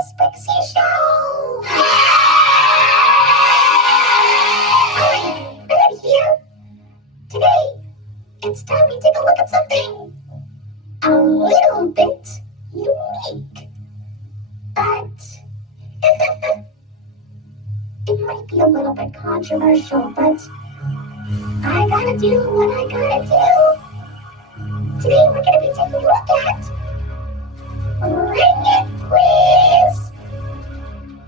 Sprixie Show! Hi, Fred here. Today, it's time we take a look at something a little bit unique. But it might be a little bit controversial, but I gotta do what I gotta do. Today, we're gonna be taking a look at Ring It Quiz!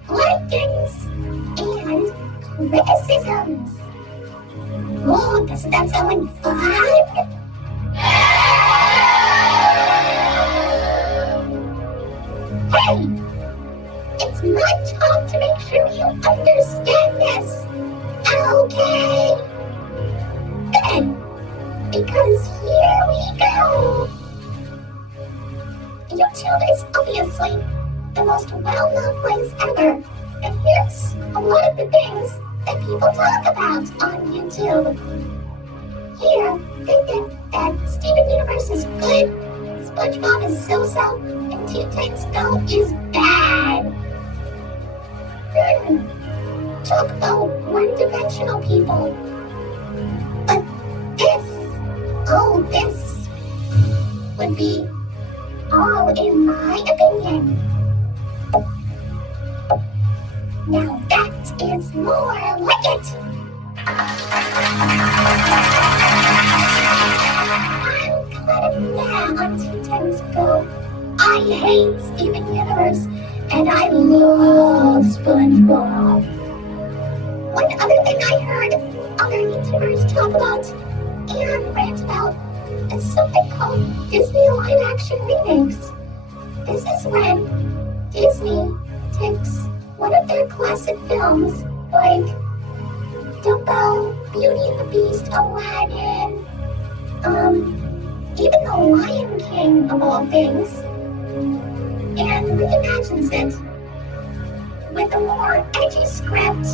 Likings and criticisms. Oh, doesn't that sound like fun? Hey, it's my job to make sure you understand this. Okay? Good. Because here we go. YouTube is obviously the most well-known place ever. And here's a lot of the things that people talk about on YouTube. Here, they think that Steven Universe is good, SpongeBob is so-so, and Teen Titans Go is bad. Talk about one-dimensional people. But this would be all in my opinion. Now that is more like it. I'm kind of mad on Teen Titans Go. I hate Steven Universe, and I love SpongeBob. One other thing I heard other YouTubers talk about and rant about is something called Disney live-action remakes. This is when Disney takes one of their classic films, like Dumbo, Beauty and the Beast, Aladdin, even The Lion King of all things, and reimagines it with a more edgy script,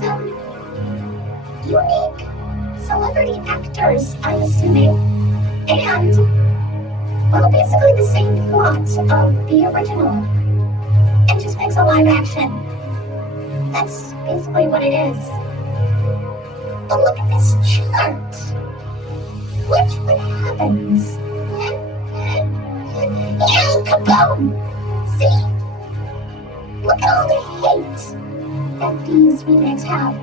some unique celebrity actors, I'm assuming, and, well, basically the same plot of the original. It just makes a live action. That's basically what it is. But look at this chart. Watch what happens. Yeah, kaboom! See? Look at all the hate that these remakes have.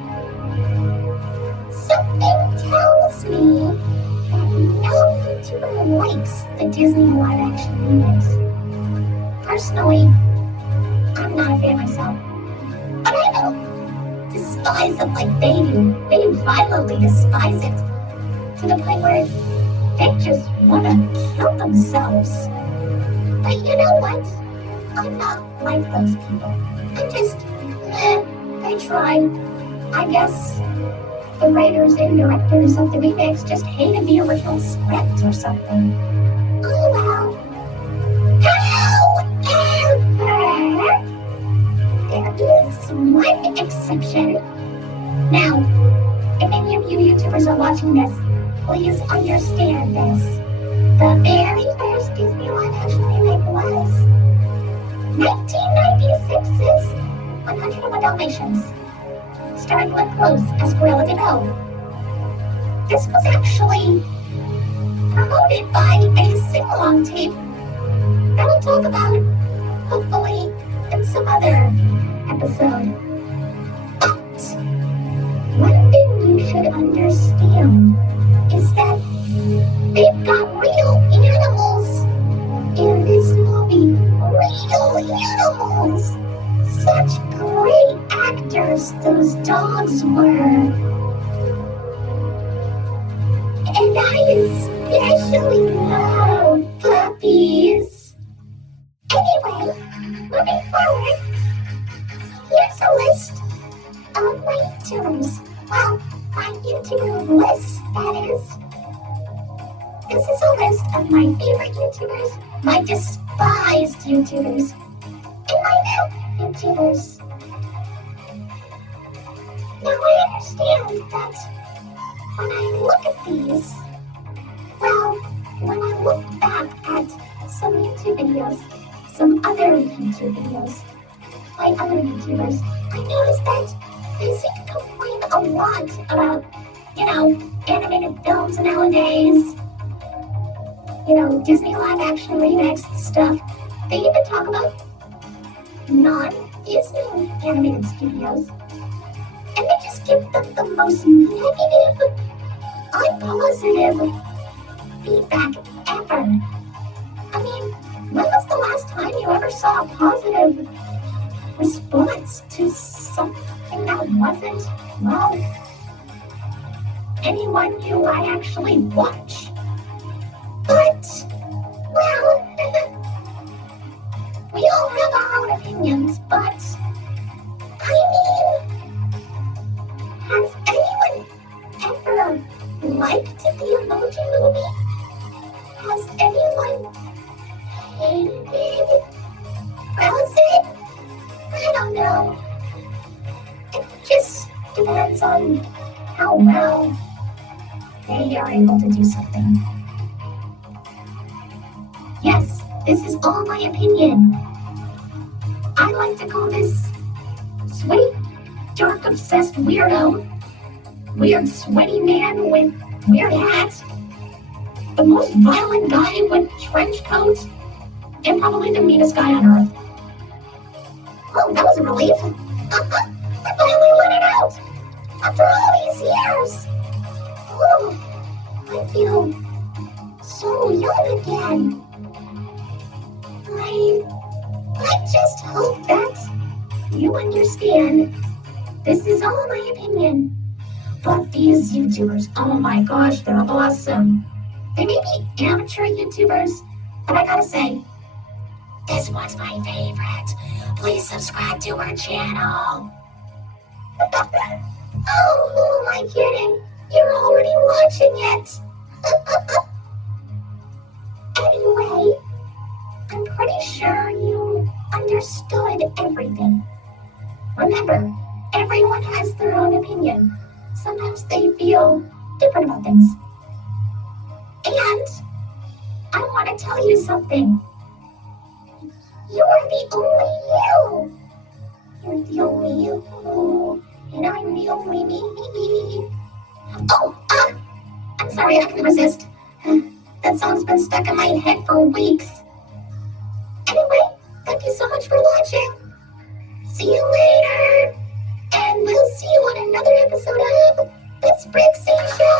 Something tells me that no YouTuber likes the Disney live-action remakes. Personally, I'm not a fan myself. But I don't despise them like they do. They violently despise it to the point where they just want to kill themselves. But you know what? I'm not like those people. I'm just, they try. I guess the writers and directors of the remakes just hated the original script or something. Oh well. However, there is one exception. Now, if any of you YouTubers are watching this, please understand this. The very first Disney live-action remake was 1996's 101 Dalmatians, starring Glenn Close as Gorilla DeVoe. This was actually promoted by a sing-along tape that we'll talk about, hopefully, in some other episode. But one thing you should understand is that they've got real animals in this movie. Real animals! Such great actors those dogs were. And I especially love puppies. Anyway, moving forward, here's a list of my YouTubers. Well, my YouTuber list, that is. This is a list of my favorite YouTubers, my despised YouTubers, and my new YouTubers. Now I understand that when I look at these, well, when I look back at some YouTube videos, some other YouTube videos by other YouTubers, I noticed that they seem to complain a lot about, animated films nowadays. Disney live action remix stuff. They even talk about non-Disney animated studios. And they just give them the most negative, unpositive feedback ever. I mean, when was the last time you ever saw a positive response to something that wasn't, anyone you I actually watch? But, we all have our own opinions, but, has anyone ever liked the Emoji Movie? Has anyone hated Frozen? I don't know. It just depends on how well they are able to do something. Yes, this is all my opinion. I like to call this sweet, dark, obsessed weirdo. Weird, sweaty man with weird hat. The most violent guy with trench coat. And probably the meanest guy on earth. Well, that was a relief. I finally let it out. After all these years. I feel so young again. I just hope that you understand. This is all my opinion. But these YouTubers, oh my gosh, they're awesome. They may be amateur YouTubers, but I gotta say, this one's my favorite. Please subscribe to our channel. Oh, who am I kidding? You're already watching it. Anyway, I'm pretty sure you understood everything. Remember, everyone has their own opinion. Sometimes they feel different about things. And I want to tell you something. You're the only you. You're the only you. And I'm the only me. I'm sorry, I couldn't resist. That song's been stuck in my head for weeks. Anyway, thank you so much for watching. See you later. And we'll see you on another episode of the Sprixie Show.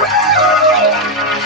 Bye.